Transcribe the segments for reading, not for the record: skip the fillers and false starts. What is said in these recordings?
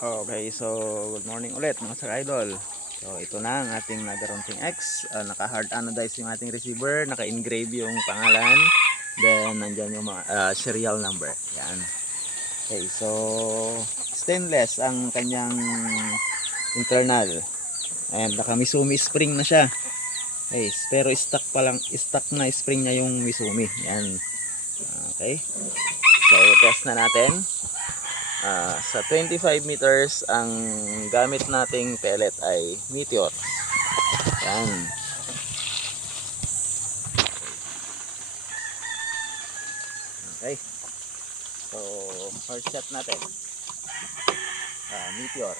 Okay, so good morning ulit mga Sir Idol. So ito na ang ating Nagaronting X. Naka-hard anodize yung ating receiver, naka-engrave yung pangalan, then nandyan yung mga serial number. Yan. Okay, so stainless ang kanyang internal. And naka Misumi spring na siya. Okay, pero stock na spring niya yung Misumi. Yan. Okay. So test na natin. Sa 25 meters ang gamit nating pellet ay Meteor. Yan. Okay. So first shot natin. Meteor.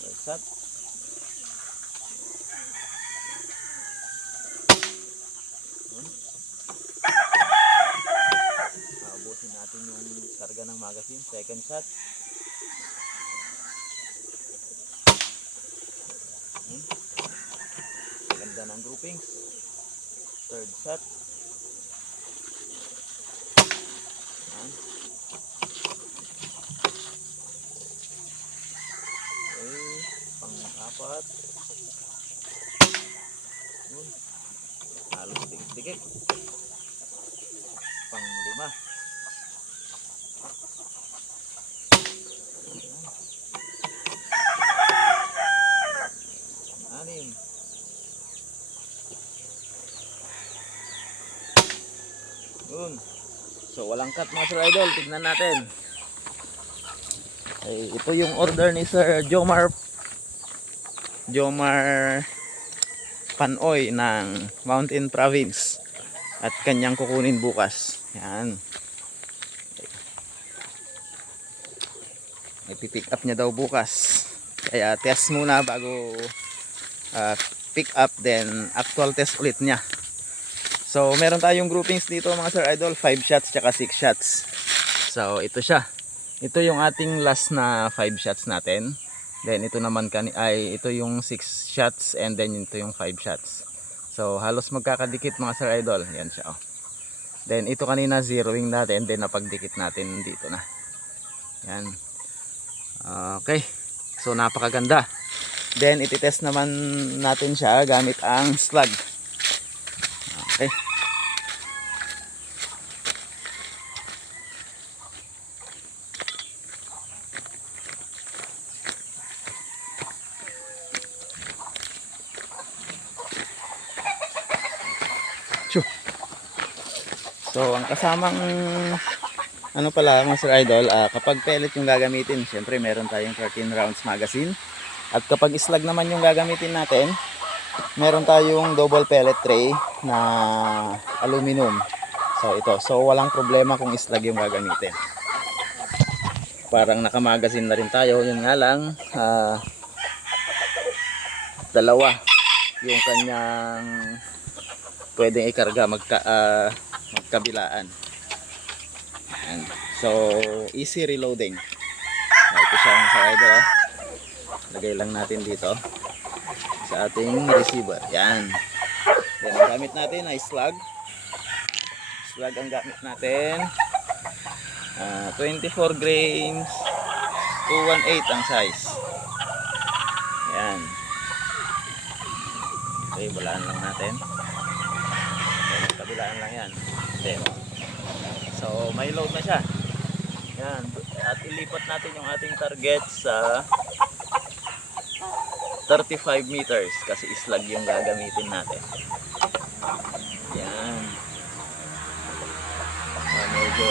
First shot. Abusin natin yung karga ng magazine. Second shot. Ganda ng groupings. Third shot. Okay, pang-apat. Halos dikit-dikit. Pang-lima. Anim. Yun. So walang cut mga Sir Idol. Tignan natin. Ay, ito yung order ni Sir Jomar Panoy ng Mountain Province at kanyang kukunin bukas. Yan. Ipipick up niya daw bukas. Kaya test muna bago pick up, then actual test ulit niya. So meron tayong groupings dito mga Sir Idol, 5 shots tsaka 6 shots. So ito siya. Ito yung ating last na 5 shots natin. Then ito naman ito yung 6 shots, and then ito yung 5 shots. So halos magkakadikit mga Sir Idol. Yan siya. Oh. Then ito kanina zeroing natin, then napagdikit natin dito na. Yan. Okay. So napakaganda. Then ititest naman natin siya gamit ang slug. Okay. So ang kasamang pala mga Sir Idol, kapag pellet yung gagamitin, syempre meron tayong 13 rounds magazine. At kapag slug naman yung gagamitin natin, meron tayong double pellet tray na aluminum. So ito, so walang problema kung slug yung gagamitin. Parang nakamagazine na rin tayo, yun nga lang dalawa yung kanyang pwedeng ikarga magkabilaan. And so easy reloading. Ito siya mga Sir Idol. Lagay lang natin dito sa ating receiver. Yan. Then ang gamit natin ay slug. Slug ang gamit natin. 24 grains 218 ang size. Yan. Okay, balaan lang natin. Then, kabilaan lang yan. Then, so may load na siya. Yan. At ilipat natin yung ating target sa 35 meters kasi slug yung gagamitin natin. Yan. Medyo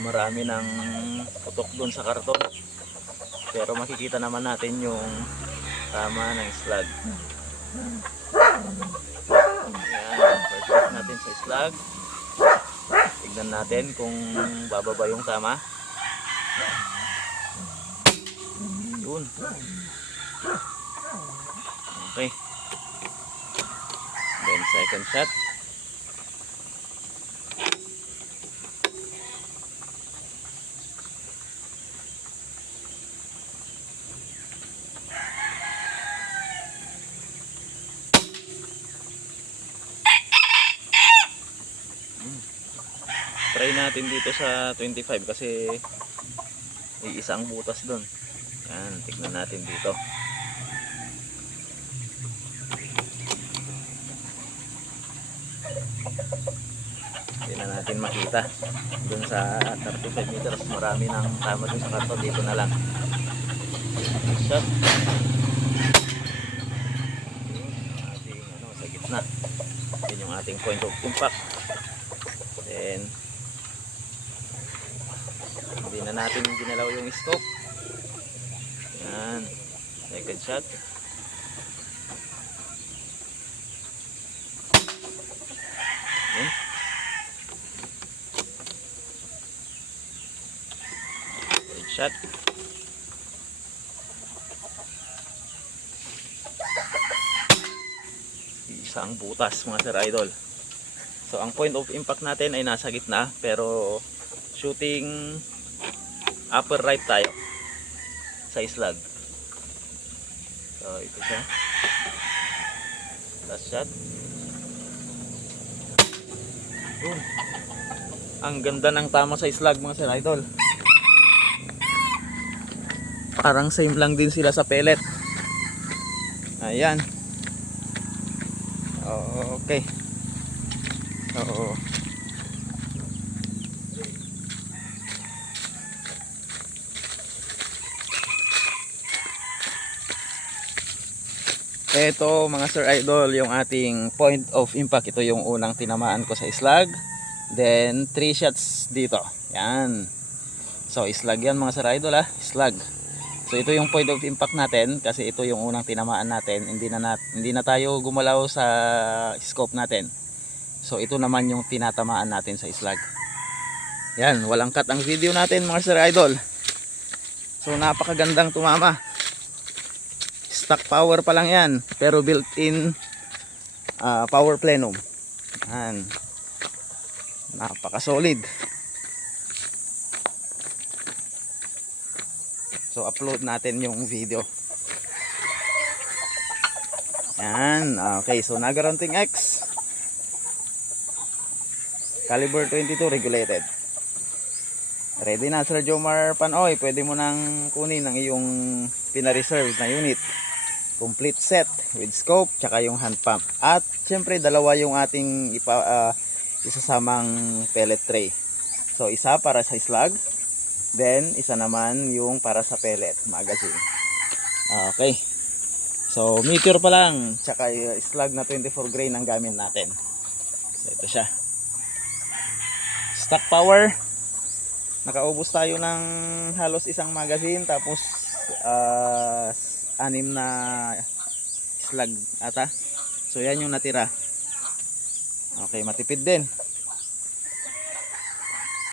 marami ng putok dun sa karton. Pero makikita naman natin yung tama ng slug. Yan. First shot natin sa slug. Tignan natin kung bababa yung tama. Yun. Okay. Then second shot. Try natin dito sa 25 kasi Isang butas doon. Yan, tignan natin dito. Hindi na natin makita. Doon sa 35 meters, marami ng tama doon sa karton. Dito na lang. Shot. Yun, yung ating sa gitna. Yun yung ating point of impact. Then, hindi na natin ginalaw yung scope. Yan. Second shot. Yan. Third shot. Isang butas mga sir idol. So ang point of impact natin ay nasa gitna, pero shooting upper right tayo sa slug. So ito siya. Last shot. Ang ganda ng tama sa slug mga sir idol. Parang same lang din sila sa pellet. Ayan. Okay. Oo. Ito mga sir idol, yung ating point of impact. Ito yung unang tinamaan ko sa slug. Then 3 shots dito. Yan. So slug yan mga sir idol ha. Slug. So ito yung point of impact natin kasi ito yung unang tinamaan natin. Hindi na tayo gumalaw sa scope natin. So ito naman yung tinatamaan natin sa slug. Yan, walang cut ang video natin mga sir idol. So napakagandang tumama. Stock power pa lang yan, pero built-in power plenum. Yan. Napaka-solid. So upload natin yung video. Yan. Okay, so Naga-Runting X. Caliber 22 regulated. Ready na Sir Jomar Panoy. Pwede mo nang kunin ang iyong pina-reserve na unit. Complete set with scope tsaka yung hand pump. At syempre dalawa yung ating isasamang pellet tray. So isa para sa slug, then isa naman yung para sa pellet magazine. Okay. So meteor pa lang tsaka slug na 24 grain ang gamit natin. So ito siya. Stock power. Nakaubos tayo ng halos isang magazine, tapos 6 na slug ata. So yan yung natira. Okay, matipid din.